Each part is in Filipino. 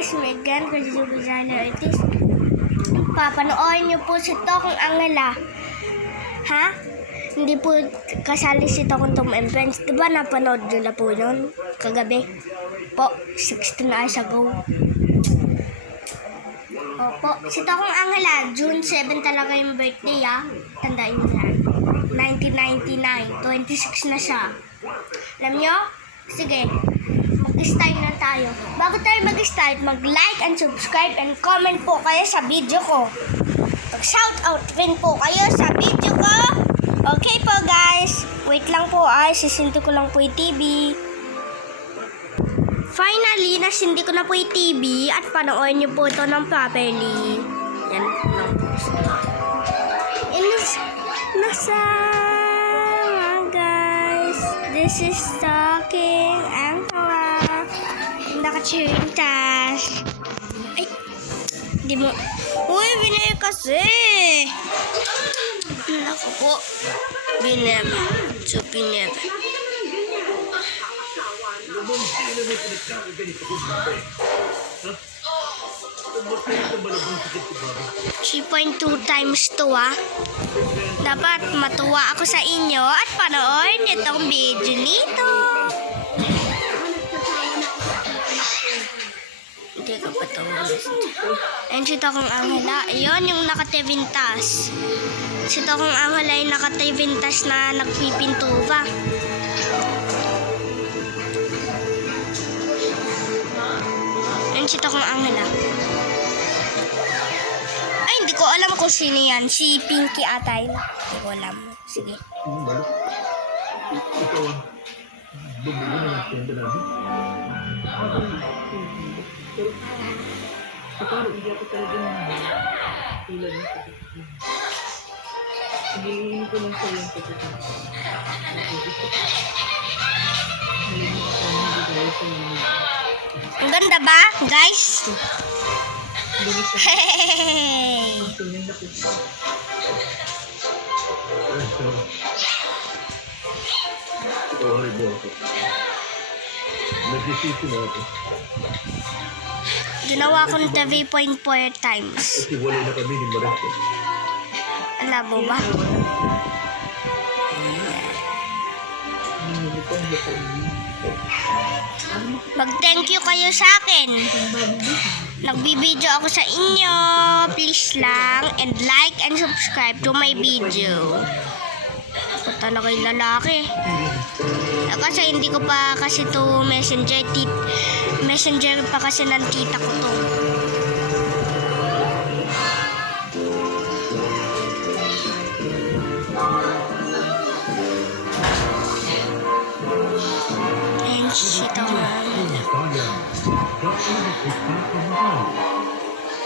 guys, Megan, Kalito Designer Artist. Papanoorin niyo po si Tokong Angela. Ha? Hindi po kasali si Tokong Tom and Friends. Diba napanood niyo na po yun? Kagabi? Po, 16 hours ago. Opo, si Tokong Angela, June 7 talaga yung birthday Tandaan niyo yan. 1999, 26 na siya. Alam niyo? Sige, mag-start na tayo. Bago tayo mag-start, mag-like and subscribe and comment po kayo sa video ko. Mag-shoutout rin po kayo sa video ko. Okay po guys. Wait lang po sisinto ko lang po yung TV. Finally, nasindi ko na po yung TV at panoorin niyo po ito ng properly. Yan lang po. Nasa guys. This is Talking Angela. Naka-chirintas. Ay, di mo. Uy, binili kasi. Naku po. Binili. So, binili. $3.2 times 2 Dapat matuwa ako sa inyo at panoorin itong video nito. Hindi ka patawa. And si Tokong Angela, ayun yung nakativintas. Si Tokong Angela yung nakativintas na nagpipintuba. And si Tokong Angela. Ay, hindi ko alam kung sino yan. Si Pinky ata yun. Hindi ko alam. Sige. Ang ganda ba, guys? Hey! Ginawa ko ng 3.4 times. Alam mo ba? Mag-thank you kayo sa akin. Nagbibideo ako sa inyo. Please lang. And like and subscribe to my video. Ako talaga yung lalaki. Kasi hindi ko pa kasi to messenger. Messenger pa kasi ng tita ko to. And shit ako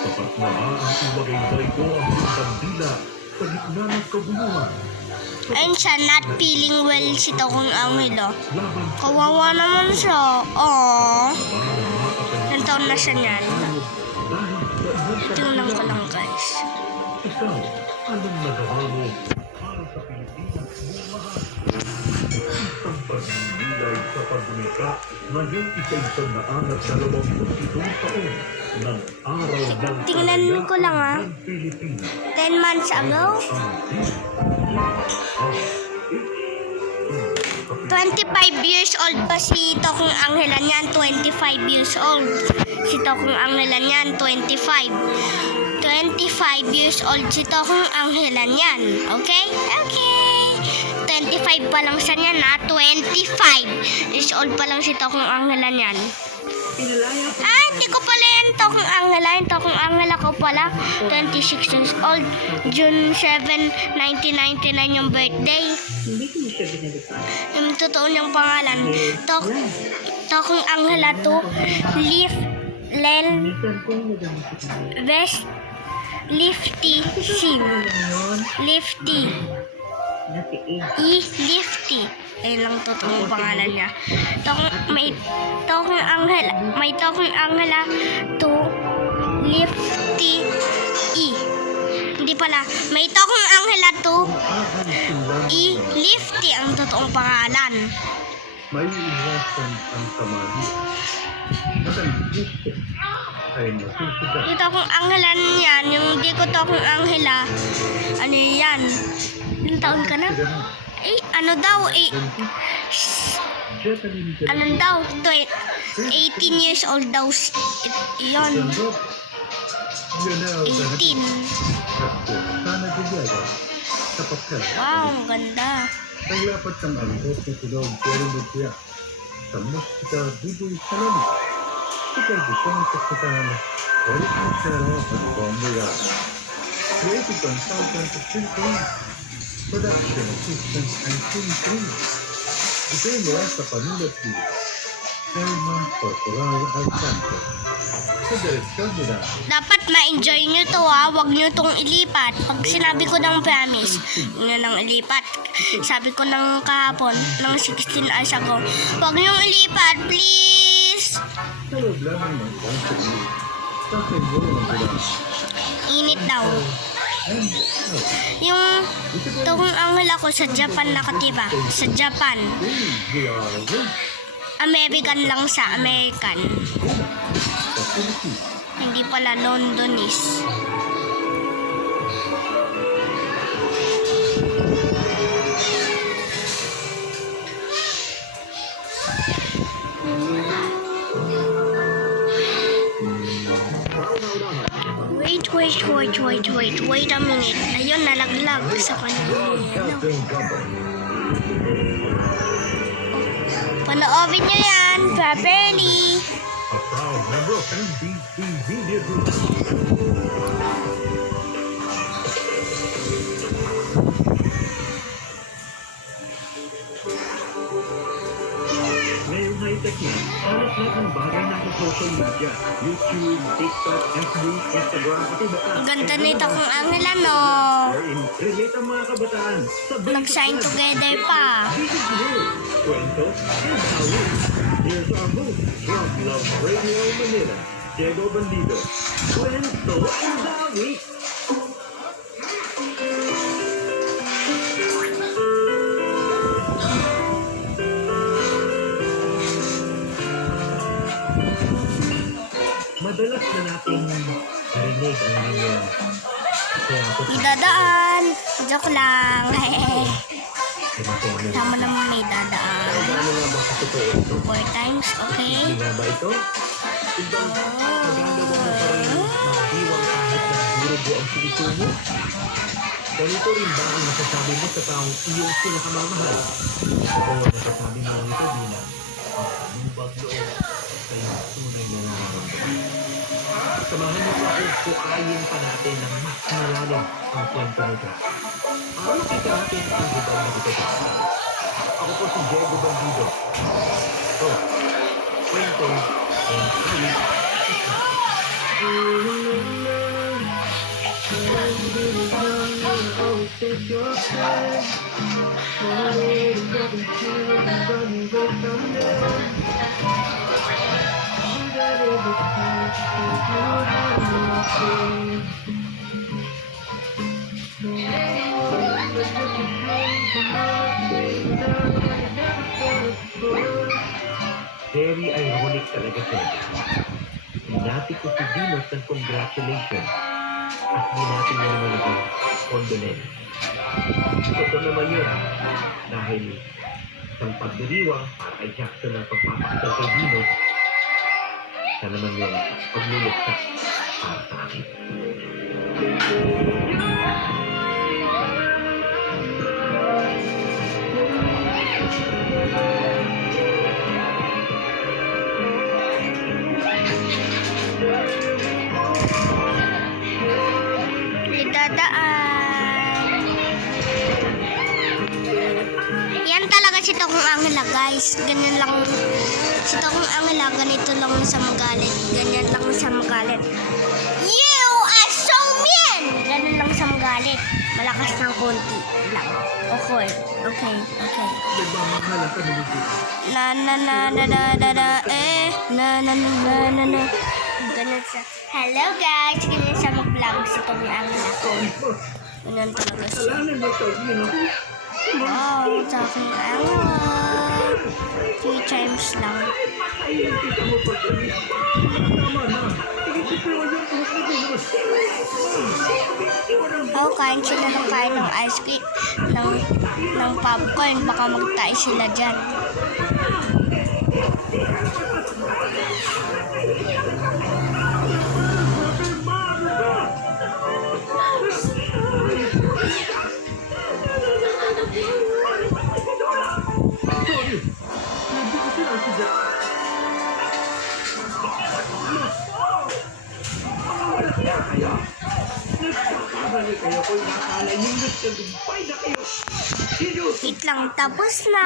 Sapat na ba ang ibagay ko ang bandila sa gitna ng kabuluhan? Ayun siya, not feeling well si Tokong Angelo. Kawawa naman siya. Aww. Ilang taon na siya niyan. Tingnan ko lang guys. Ikaw, anong nagawa mo para sa Pilipinas isang pagnilay sa pagbumika ngayong isa-isang naanat sa 27 taon ng araw ng Tingnan ko lang 10 months ago. 25 years old pa si Tokong Angela niyan. 25 years old. Si Tokong Angela niyan, 25. 25 years old si Tokong Angela niyan. Okay? Okay. 25 pa lang siya niyan 25 years old pa lang si Tokong Angela niyan. Hindi ko pala yan Tokong Angela. Yung Tokong Angela ko pala 26 years old. June 7, 1999 yung birthday. Yung totoo niyang pangalan Tokong Angela to Lift Len West Lifty Sim Lifty Lifty. Ayun lang totoong pangalan niya. May Tokong Angela to Lifty Hindi pala. May Tokong Angela to Lifty ang totoong pangalan. May iwasan ang kamali. Madaligusto ay nasusugat. Ito kung anghelan yan, yung di ko to kung anghela. Ano yan? Ilang taon ka na? Ganun. Eh, ano daw? Eh, Jetalyn ano daw? 18 years old daw. Yun. 18. Sana Juliaga, tapat ka. Wow, ang ganda. Paglapat ng alipot na tulog, pero magsiya. Sa musika, biboy sa lamig. Ikaw gustong saksitan, ulit mo siya at Bombeya. Creative Consultant of Children. Production Assistant and Team 3. Ito yung mula sa Panulat P. Selma Corporal Alcantara. Sa direksyon nila, Dapat ma-enjoy nyo to ha. Huwag nyo tong ilipat. Pag sinabi ko ng promise, yun nang ilipat. Sabi ko ng kahapon, ng 16 hours ago, huwag nyo ilipat, please. sa loob lamang ng ibang sabi, sa kanyo ng bilang. Init daw. And, Yung tong anghel ako sa Japan nakatira. Sa Japan. we are with American lang sa American. the Philippines. Hindi pala Londonese. Wait a minute. Ayun, nalaglag sa panahon niya. No? Panoorin nyo yan, properly. A proud member of NBC Media Group. Ngayong high-tech na, halos lahat ng bagay nasa social media. YouTube, TikTok, FB, Instagram, at iba pa. Ang ganda nito kung angela, no? Wherein relate ang mga kabataan sa Nag-sign together pa. Basic News, Kwento, and Hawi. Here's our host from Love Radio Manila, Diego Bandido. Kwento and Hawi. Madalas na nating narinig ang mga kaya ako Idadaan. Joke lang. sa Tama naman may dadaan. Ano nga ba sa totoo ito? 4 times, okay? Hindi nga ba ito? Ibang nagagawa mo pa rin magdiwang kahit na durugo ang puso mo? Ganito rin ba ang masasabi mo sa taong iyong pinakamamahal? O nasasabi mo ito bilang lubag loob kaya tunay na nararamdaman? Samahan mo po ako kukayin pa natin ng mas malalim ang kwento nito. Para makita natin ang hubad na ito. Ako po si Diego Bandido. Ito, kwento and Hawi. Very ironic talaga siya. Hinati ko si Dinos ng congratulations at hinati niya naman ako condolence. Totoo naman yun dahil isang pagdiriwang para kay Jackson ang pagpapakasal kay Dinos, siya naman yung pagluluksa para sa akin. Idadaan. Yan talaga si Tokong Angela, guys. Ganyan lang. Si Tokong Angela, ganito lang sa magalit. Ganyan lang sa magalit. You are so mean! Ganun lang sa magalit. Malakas ng konti lang. Okay. Okay. Okay. Nagmamahala ka ng hindi. Na na na na na na na eh na na na na na na. Ganun siya. Hello guys, ganyan siya mag-vlog sa pag-angla ko. Ganyan talaga siya. Kasalanan mo ito, Dino. Wow, sa aking angla. 3 times lang. Ay, kita mo pa kami. Tama na. Sige Oh, kain sila ng kain ng ice cream, ng popcorn. Baka magtae sila dyan. Wait lang, tapos na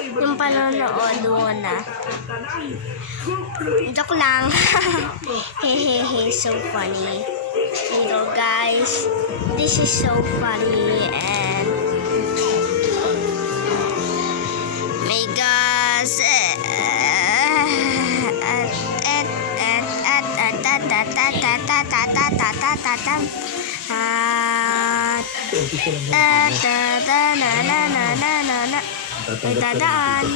yung panonood na. Joke lang. Hehehe, so funny. You know, guys, this is so funny and my gosh. May dadaan.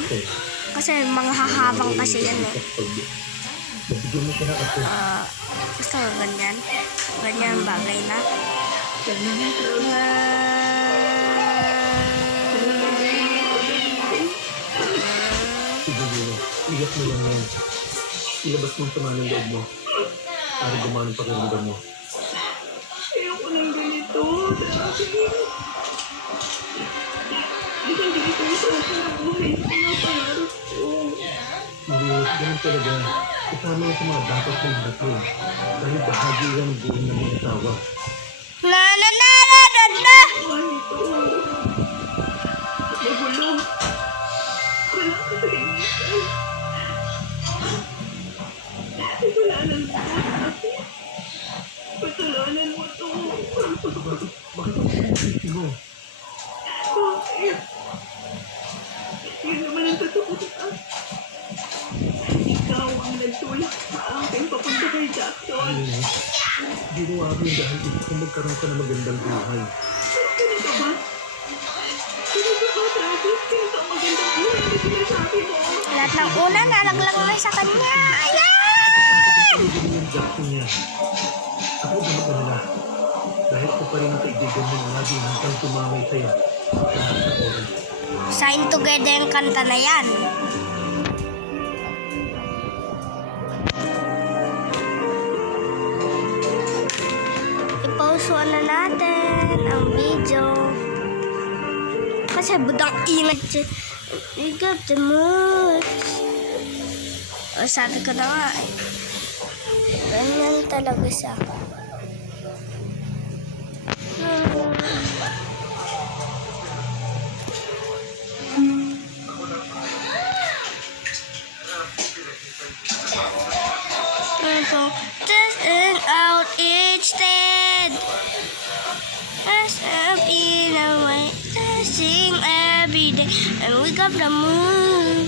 Kasi mga hahabang kasi yan eh. Gusto ko ganyan. Ganyan bagay na. Siguro, ligat mo lang yan. Ilabas mo ang sama ng loob mo. Para gumanon pakiramdam mo. Ayoko lang ganito. Hindi ko ito ang buhay ko na pangarap ko. Hindi, ganun talaga. Kasama mo sa mga dapat mong hatlo. Dahil bahagi yan ang buhay ng mga tawa. Buhay ito. Magulo. Wala ka sa inyo. Wala nang buhay. Patulanan mo ito. Bakit ang pinipiti mo? Bakit? Yun naman ang totoo. Ikaw ang nagtulak sa akin papunta kay Jackson. Ginawa mo yun dahil gusto ko magkaroon ka ng magandang buhay. Sino ka ba? Sino ka ba, Travis? Sino ka ang magandang buhay na sinasabi mo? Lahat ng una, nalaglag na sa kanya. Ayan! Ano din yung Jackson niya? Ako ba mag-alala? Dahil ako pa rin ang kaibigan mo na lagi hanggang tumamay sa'yo. Lahat ng oras. Sign together yung kanta na yan. Ipausuan na natin ang video. Kasi budang ingat siya. We got the mood. O sabi ko na nga eh. Ganyan talaga siya. Testing out each dead. As up in a way, testing every day, and we got the moon.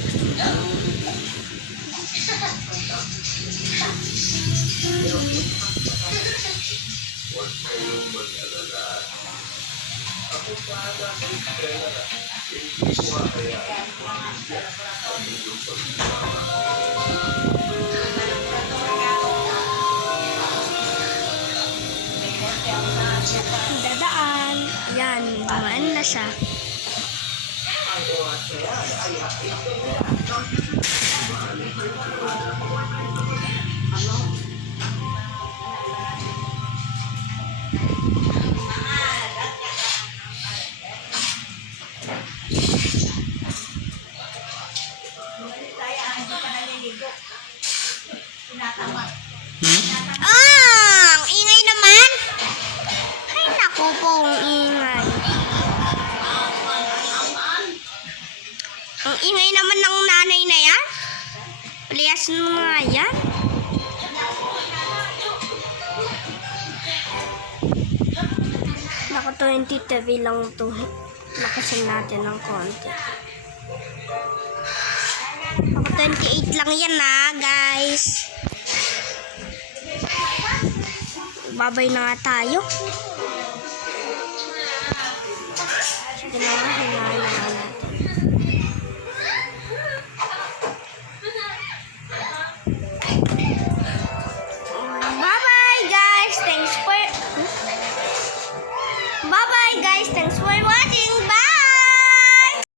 Dadaan. Yan, dumaan na siya. Ang ingay naman. Ay, naku po, ang ingay. Ang ingay naman ng nanay na yan. Palias mo nga yan. Naka 20 TV lang to. Lakasin natin ng konti. Naka 28 lang yan guys. Babay na nga tayo. Sige na nga, hinahin na natin. Bye! Bye-bye guys. Thanks for